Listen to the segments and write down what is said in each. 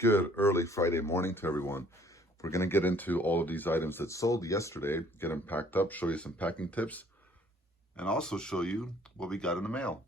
Good early Friday morning to everyone. We're going to get into all of these items that sold yesterday, get them packed up, show you some packing tips, and also show you what we got in the mail.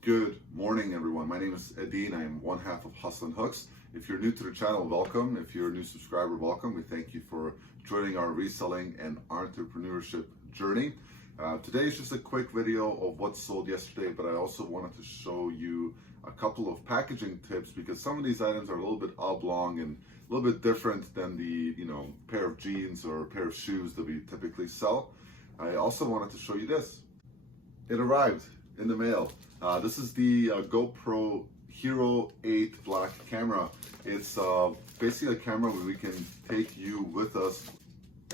Good morning, everyone. My name is Edine. I am one half of Hustle and Hooks. If you're new to the channel, welcome. If you're a new subscriber, welcome. We thank you for joining our reselling and entrepreneurship journey. Today is just a quick video of what sold yesterday, but I also wanted to show you a couple of packaging tips because some of these items are a little bit oblong and a little bit different than the pair of jeans or pair of shoes that we typically sell. I also wanted to show you this. It arrived in the mail. This is the GoPro Hero 8 Black camera. It's basically a camera where we can take you with us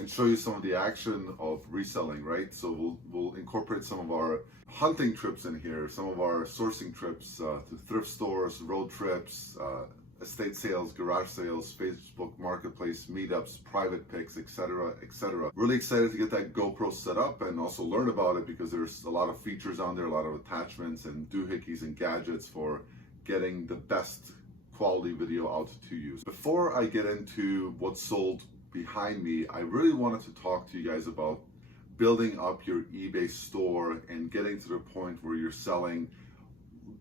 and show you some of the action of reselling, right? So we'll incorporate some of our hunting trips in here, some of our sourcing trips to thrift stores, road trips, estate sales, garage sales, Facebook Marketplace, meetups, private picks, etc., etc. Really excited to get that GoPro set up and also learn about it because there's a lot of features on there, a lot of attachments and doohickeys and gadgets for getting the best quality video out to you. Before I get into what sold behind me, I really wanted to talk to you guys about building up your eBay store and getting to the point where you're selling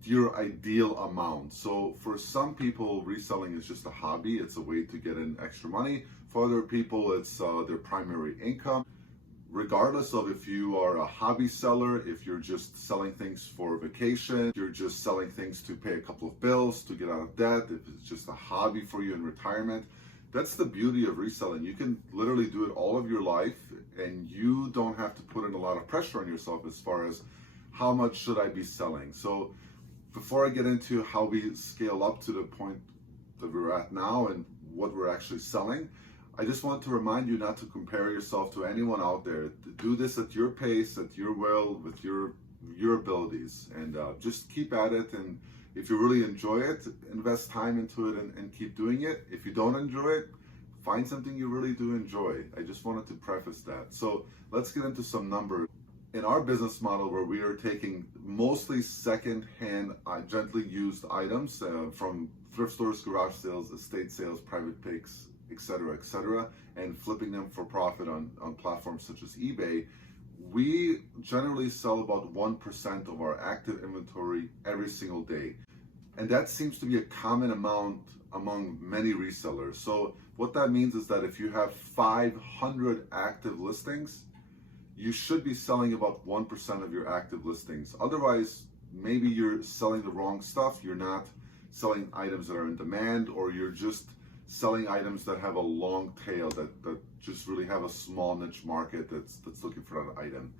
your ideal amount. So for some people, reselling is just a hobby. It's a way to get in extra money. For other people, it's their primary income. Regardless of if you are a hobby seller, if you're just selling things for vacation, you're just selling things to pay a couple of bills, to get out of debt, if it's just a hobby for you in retirement, that's the beauty of reselling. You can literally do it all of your life and you don't have to put in a lot of pressure on yourself as far as how much should I be selling. So before I get into how we scale up to the point that we're at now and what we're actually selling, I just want to remind you not to compare yourself to anyone out there. Do this at your pace, at your will, with your abilities, and just keep at it. And if you really enjoy it, invest time into it and keep doing it. If you don't enjoy it, find something you really do enjoy. I just wanted to preface that. So let's get into some numbers. In our business model, where we are taking mostly second-hand, gently used items from thrift stores, garage sales, estate sales, private picks, etc., and flipping them for profit on platforms such as eBay, we generally sell about 1% of our active inventory every single day. And that seems to be a common amount among many resellers. So what that means is that if you have 500 active listings, you should be selling about 1% of your active listings. Otherwise, maybe you're selling the wrong stuff. You're not selling items that are in demand, or you're just selling items that have a long tail, that just really have a small niche market that's looking for that item.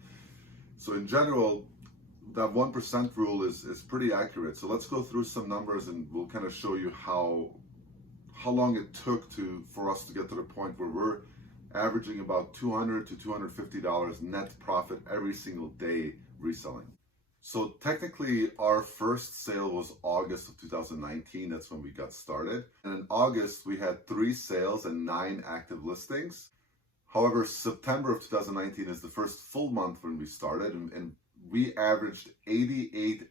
So in general, that 1% rule is pretty accurate. So let's go through some numbers and we'll kind of show you how long it took for us to get to the point where we're averaging about $200 to $250 net profit every single day reselling. So technically our first sale was August of 2019. That's when we got started. And in August, we had 3 sales and 9 active listings. However, September of 2019 is the first full month when we started, and we averaged 88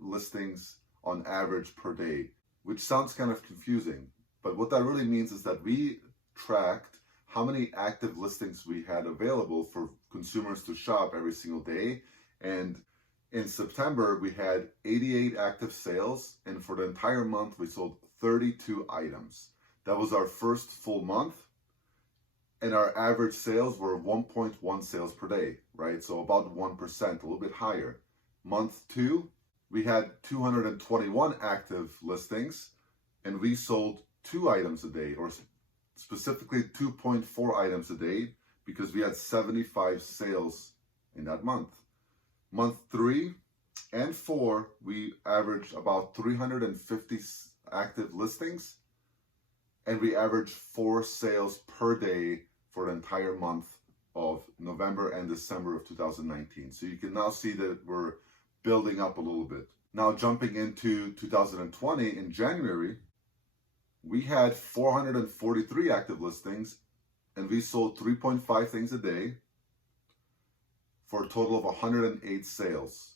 listings on average per day, which sounds kind of confusing. But what that really means is that we tracked how many active listings we had available for consumers to shop every single day. And in September, we had 88 active sales, and for the entire month, we sold 32 items. That was our first full month, and our average sales were 1.1 sales per day, right? So about 1%, a little bit higher. Month 2, we had 221 active listings, and we sold 2 items a day, or specifically 2.4 items a day, because we had 75 sales in that month. Month 3 and 4, we averaged about 350 active listings, and we averaged 4 sales per day for the entire month of November and December of 2019. So you can now see that we're building up a little bit. Now jumping into 2020, in January, we had 443 active listings and we sold 3.5 things a day. for a total of 108 sales.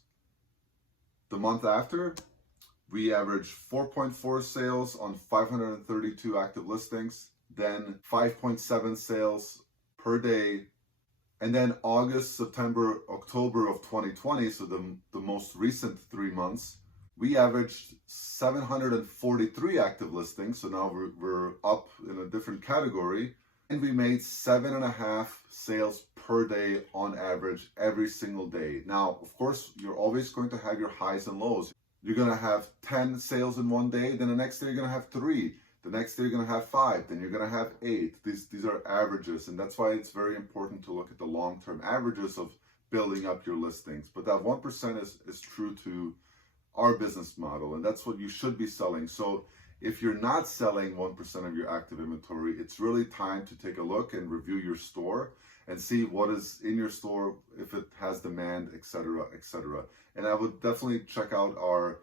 The month after, we averaged 4.4 sales on 532 active listings, then 5.7 sales per day. And then August, September, October of 2020, so the most recent 3 months, we averaged 743 active listings. So now we're up in a different category. And we made 7.5 sales per day on average every single day. Now, of course, you're always going to have your highs and lows. You're going to have 10 sales in one day, then the next day you're going to have 3. The next day you're going to have 5, then you're going to have 8. These are averages, and that's why it's very important to look at the long-term averages of building up your listings. But that 1% is true to our business model, and that's what you should be selling. So if you're not selling 1% of your active inventory, it's really time to take a look and review your store and see what is in your store, if it has demand, etc., etc. And I would definitely check out our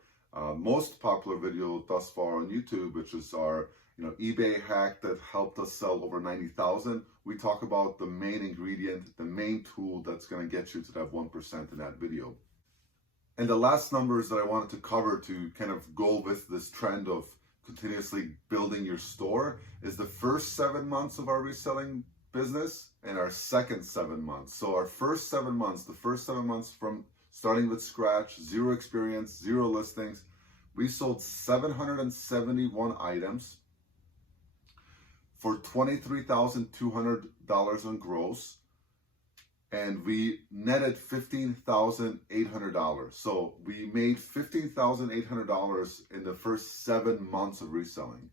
most popular video thus far on YouTube, which is our eBay hack that helped us sell over 90,000. We talk about the main ingredient, the main tool that's going to get you to that 1% in that video. And the last numbers that I wanted to cover to kind of go with this trend of continuously building your store is the first 7 months of our reselling business and our second 7 months. So our first 7 months, the first 7 months from starting with scratch, zero experience, zero listings, we sold 771 items for $23,200 on gross, and we netted $15,800. So we made $15,800 in the first 7 months of reselling.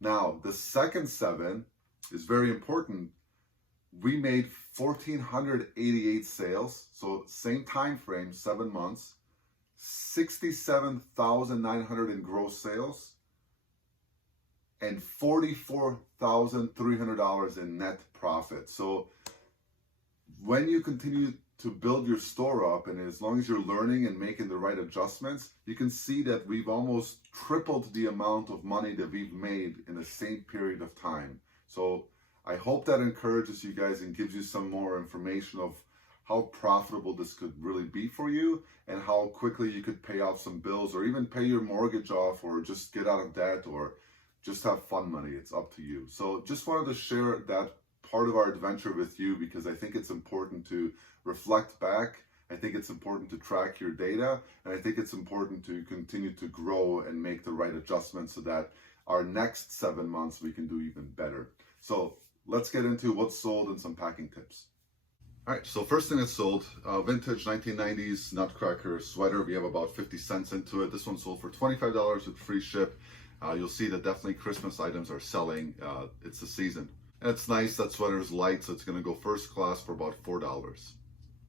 Now, the second 7 is very important. We made 1,488 sales, so same time frame, 7 months, $67,900 in gross sales, and $44,300 in net profit. So when you continue to build your store up, and as long as you're learning and making the right adjustments, you can see that we've almost tripled the amount of money that we've made in the same period of time. So I hope that encourages you guys and gives you some more information of how profitable this could really be for you and how quickly you could pay off some bills or even pay your mortgage off or just get out of debt or just have fun money. It's up to you. So just wanted to share that part of our adventure with you because I think it's important to reflect back. I think it's important to track your data, and I think it's important to continue to grow and make the right adjustments so that our next 7 months we can do even better. So let's get into what's sold and some packing tips. All right, so first thing that's sold, vintage 1990s Nutcracker sweater. We have about 50 cents into it. This one sold for $25 with free ship. You'll see that definitely Christmas items are selling. It's the season. And it's nice, that sweater is light, so it's gonna go first class for about $4.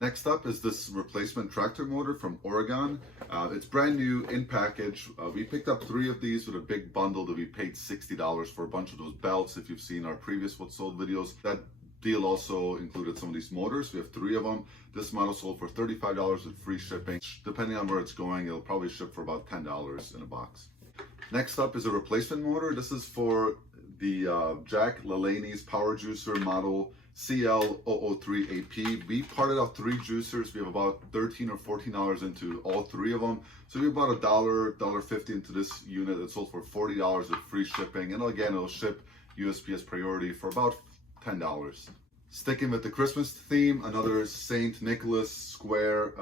Next up is this replacement tractor motor from Oregon. It's brand new in package. We picked up 3 of these with a big bundle that we paid $60 for a bunch of those belts. If you've seen our previous What Sold videos, that deal also included some of these motors. We have 3 of them. This model sold for $35 with free shipping. Depending on where it's going, it'll probably ship for about $10 in a box. Next up is a replacement motor. This is for the Jack LaLaney's Power Juicer model CL003AP. We parted out 3 juicers. We have about $13 or $14 into all 3 of them. So we have about $1.50 into this unit. It sold for $40 with free shipping. And again, it'll ship USPS priority for about $10. Sticking with the Christmas theme, another St. Nicholas square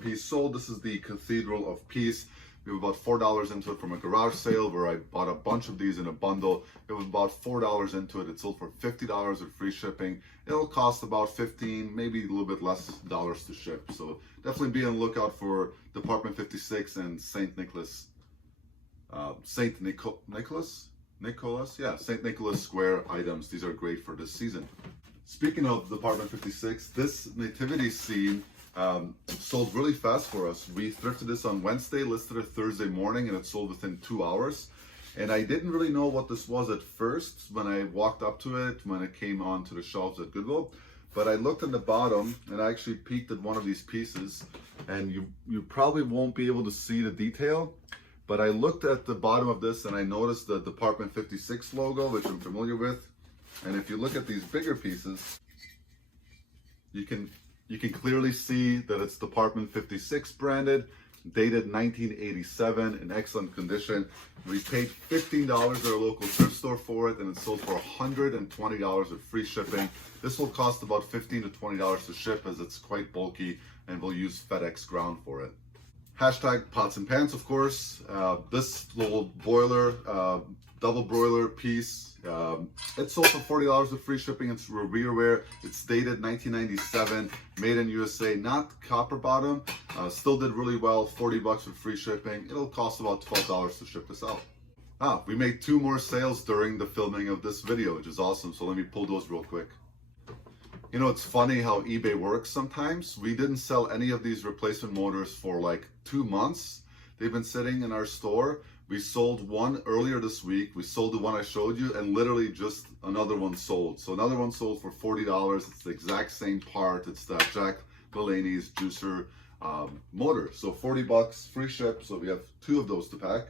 piece sold. This is the Cathedral of Peace. We have about $4 into it from a garage sale where I bought a bunch of these in a bundle. We have about $4 into it. It sold for $50 with free shipping. It'll cost about $15, maybe a little bit less dollars to ship. So definitely be on the lookout for Department 56 and St. Nicholas. St. Nicholas? Yeah, St. Nicholas Square items. These are great for this season. Speaking of Department 56, this nativity scene sold really fast for us. We thrifted this on Wednesday, listed it Thursday morning, and it sold within 2 hours. And I didn't really know what this was at first when I walked up to it, when it came onto the shelves at Goodwill. But I looked at the bottom and I actually peeked at one of these pieces, and you probably won't be able to see the detail. But I looked at the bottom of this and I noticed the Department 56 logo, which I'm familiar with. And if you look at these bigger pieces, you can You can clearly see that it's Department 56 branded, dated 1987, in excellent condition. We paid $15 at our local thrift store for it, and it sold for $120 with free shipping. This will cost about $15 to $20 to ship, as it's quite bulky, and we'll use FedEx ground for it. Hashtag pots and pans, of course. This little boiler, double broiler piece, it sold for $40 with free shipping. It's rearware. It's dated 1997, made in USA, not copper bottom. Still did really well, 40 bucks with free shipping. It'll cost about $12 to ship this out. We made 2 more sales during the filming of this video, which is awesome. So let me pull those real quick. You know, it's funny how eBay works sometimes. We didn't sell any of these replacement motors for like 2 months. They've been sitting in our store. We sold one earlier this week. We sold the one I showed you, and literally just another one sold. So another one sold for $40. It's the exact same part. It's that Jack Delaney's juicer motor. So 40 bucks, free ship. So we have 2 of those to pack.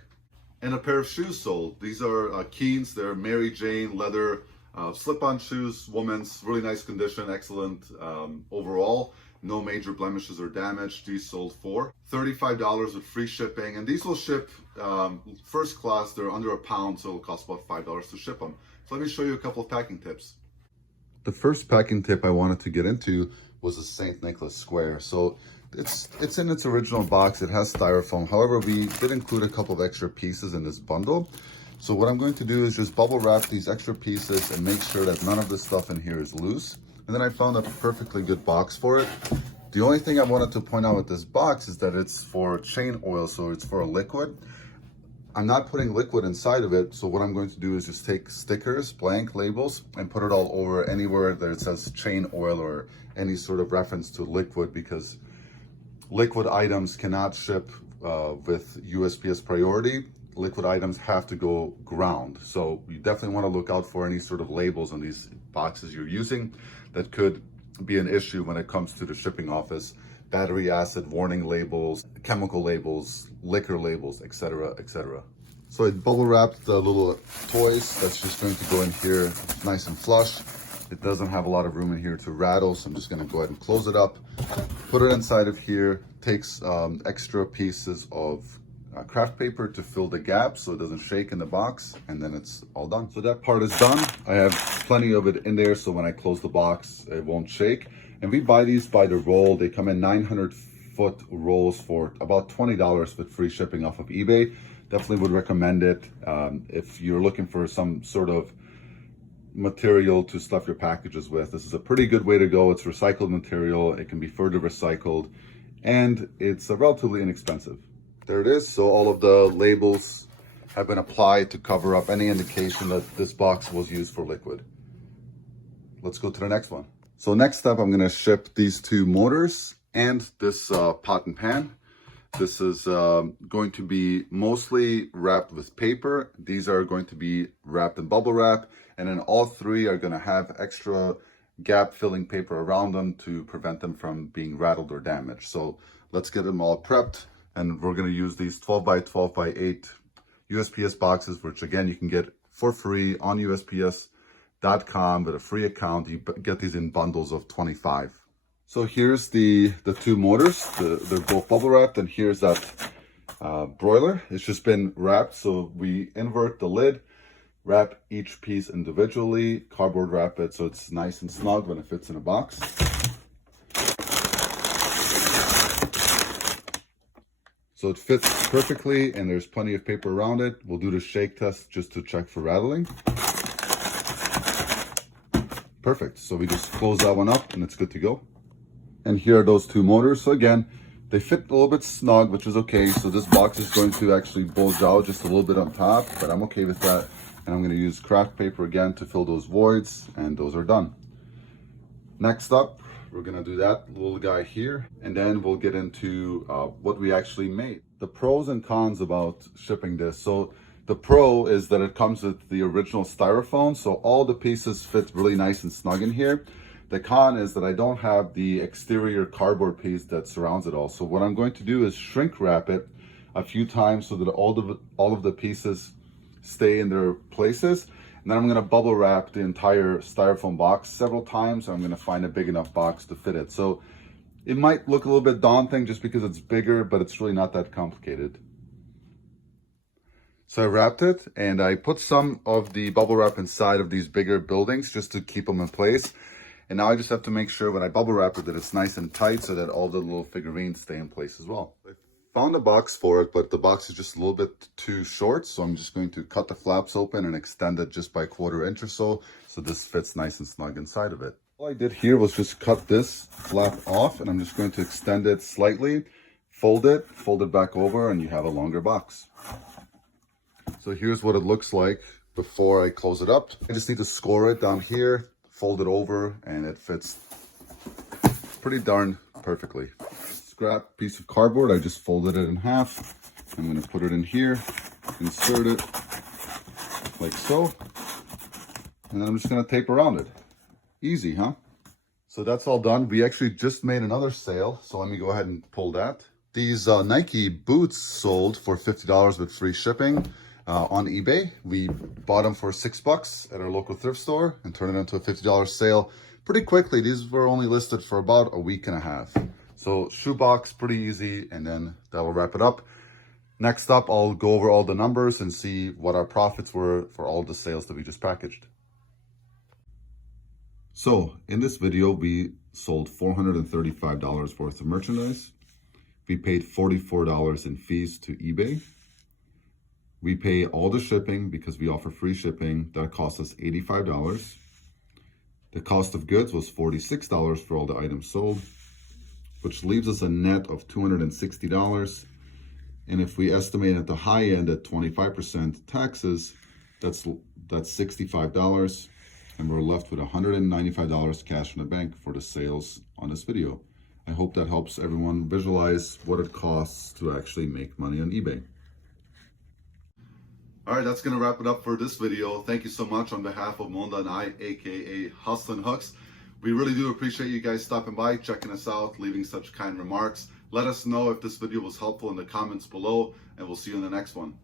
And a pair of shoes sold. These are Keens. They're Mary Jane leather slip-on shoes, women's, really nice condition, excellent overall. No major blemishes or damage. These sold for $35 with free shipping, and these will ship first class. They're under £1, so it'll cost about $5 to ship them. So let me show you a couple of packing tips. The first packing tip I wanted to get into was the St. Nicholas Square. So it's in its original box. It has styrofoam. However, we did include a couple of extra pieces in this bundle. So what I'm going to do is just bubble wrap these extra pieces and make sure that none of this stuff in here is loose. And then I found a perfectly good box for it. The only thing I wanted to point out with this box is that it's for chain oil, so it's for a liquid. I'm not putting liquid inside of it, so what I'm going to do is just take stickers, blank labels, and put it all over anywhere that it says chain oil or any sort of reference to liquid, because liquid items cannot ship with USPS priority. Liquid items have to go ground. So you definitely want to look out for any sort of labels on these boxes you're using that could be an issue when it comes to the shipping office. Battery acid warning labels, chemical labels, liquor labels, etc., etc. So I bubble wrapped the little toys. That's just going to go in here nice and flush. It doesn't have a lot of room in here to rattle, so I'm just going to go ahead and close it up. Put it inside of here. Takes extra pieces of craft paper to fill the gaps so it doesn't shake in the box, and then it's all done. So that part is done. I have plenty of it in there, so when I close the box, it won't shake. And we buy these by the roll. They come in 900-foot rolls for about $20 with free shipping off of eBay. Definitely would recommend it if you're looking for some sort of material to stuff your packages with. This is a pretty good way to go. It's recycled material. It can be further recycled, and it's relatively inexpensive. There it is. So all of the labels have been applied to cover up any indication that this box was used for liquid. Let's go to the next one. So next up, I'm going to ship these 2 motors and this pot and pan. This is going to be mostly wrapped with paper. These are going to be wrapped in bubble wrap, and then all 3 are going to have extra gap filling paper around them to prevent them from being rattled or damaged. So let's get them all prepped. And we're going to use these 12 by 12 by 8 USPS boxes, which again, you can get for free on USPS.com with a free account. You get these in bundles of 25. So here's the 2 motors. They're both bubble wrapped, and here's that broiler. It's just been wrapped. So we invert the lid, wrap each piece individually, cardboard wrap it so it's nice and snug when it fits in a box. So it fits perfectly, and there's plenty of paper around it. We'll do the shake test just to check for rattling. Perfect. So we just close that one up and it's good to go. And here are those 2 motors. So again, they fit a little bit snug, which is okay. So this box is going to actually bulge out just a little bit on top, but I'm okay with that. And I'm going to use craft paper again to fill those voids, and those are done. Next up, we're going to do that little guy here, and then we'll get into what we actually made. The pros and cons about shipping this. So the pro is that it comes with the original styrofoam, so all the pieces fit really nice and snug in here. The con is that I don't have the exterior cardboard piece that surrounds it all. So what I'm going to do is shrink wrap it a few times so that all of the pieces stay in their places. And then I'm going to bubble wrap the entire styrofoam box several times. I'm going to find a big enough box to fit it. So It might look a little bit daunting just because it's bigger, but it's really not that complicated. So I wrapped it and I put some of the bubble wrap inside of these bigger buildings just to keep them in place. And now I just have to make sure when I bubble wrap it that it's nice and tight so that all the little figurines stay in place as well. I found a box for it, but the box is just a little bit too short. So I'm just going to cut the flaps open and extend it just by 1/4 inch or so this fits nice and snug inside of it. All I did here was just cut this flap off and I'm just going to extend it slightly, fold it back over, and you have a longer box. So here's what it looks like before I close it up. I just need to score it down here, fold it over, and it fits pretty darn perfectly. Scrap piece of cardboard, I just folded it in half. I'm gonna put it in here, insert it like so, and then I'm just gonna tape around it. Easy, huh? So that's all done. We actually just made another sale, so let me go ahead and pull that. These Nike boots sold for $50 with free shipping on eBay. We bought them for $6 at our local thrift store and turned it into a $50 sale pretty quickly. These were only listed for about a week and a half. So shoebox, pretty easy, and then that will wrap it up. Next up, I'll go over all the numbers and see what our profits were for all the sales that we just packaged. So in this video, we sold $435 worth of merchandise. We paid $44 in fees to eBay. We pay all the shipping because we offer free shipping. That cost us $85. The cost of goods was $46 for all the items sold, which leaves us a net of $260. And if we estimate at the high end at 25% taxes, that's $65. And we're left with $195 cash in the bank for the sales on this video. I hope that helps everyone visualize what it costs to actually make money on eBay. All right, that's going to wrap it up for this video. Thank you so much on behalf of Monda and I, aka Hustlin' Hooks. We really do appreciate you guys stopping by, checking us out, leaving such kind remarks. Let us know if this video was helpful in the comments below, and we'll see you in the next one.